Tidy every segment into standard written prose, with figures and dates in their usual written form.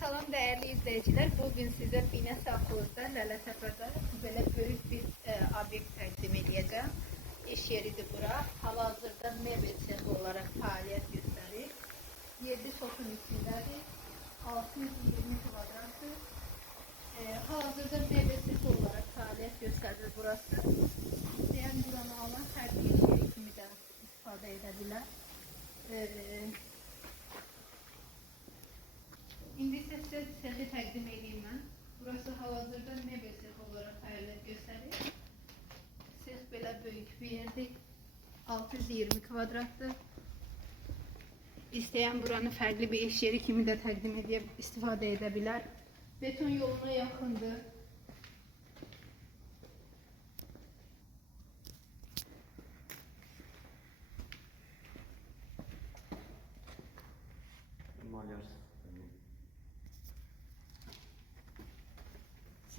Salam değerli izleyiciler. Bugün size Bina Safxozda, Lələtəpədə belə böyük bir obyekt təqdim edəcəm. İş yeridir bura. Hal-hazırda mebel sexi olarak fəaliyyət göstərir. 7 sotun içindədir. 620 kvadratdır. Hal-hazırda mebel sexi olarak fəaliyyət göstərir burası. İstəyən buranı alan hər bir iş yeri kimi də istifadə edə bilər. İndi size sexi təqdim edeyim mən. Burası hal-hazırda mebel sexi olarak fəaliyyət göstərir. Sex belə böyük bir yerdir. 620 kvadratdır. İstəyən buranı fərqli bir iş yeri kimi də təqdim edib istifadə edə bilər. Beton yoluna yaxındır.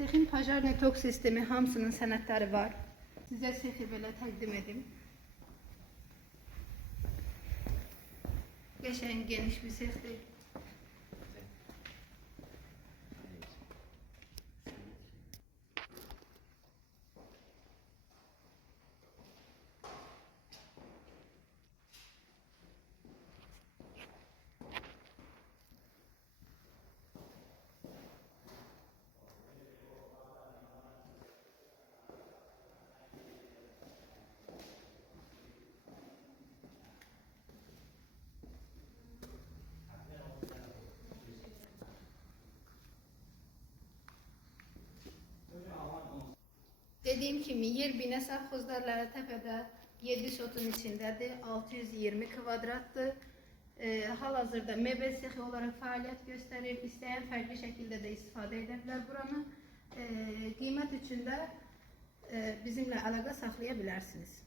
Sexin pajar network sistemi hamısının sənədləri var. Sizə sexi belə təqdim edim. Qəşəng geniş bir sexdir. Dediğim kimi yer Bina Safxozda, Lələtəpədə 7 sotun içindədir. 620 kvadratdır. Hal-hazırda mebel sexi olarak fəaliyyət göstərir. İstəyən fərqli şəkildə də istifadə edə bilər buranı. Qiymət üçün də bizimlə əlaqə saxlaya bilərsiniz.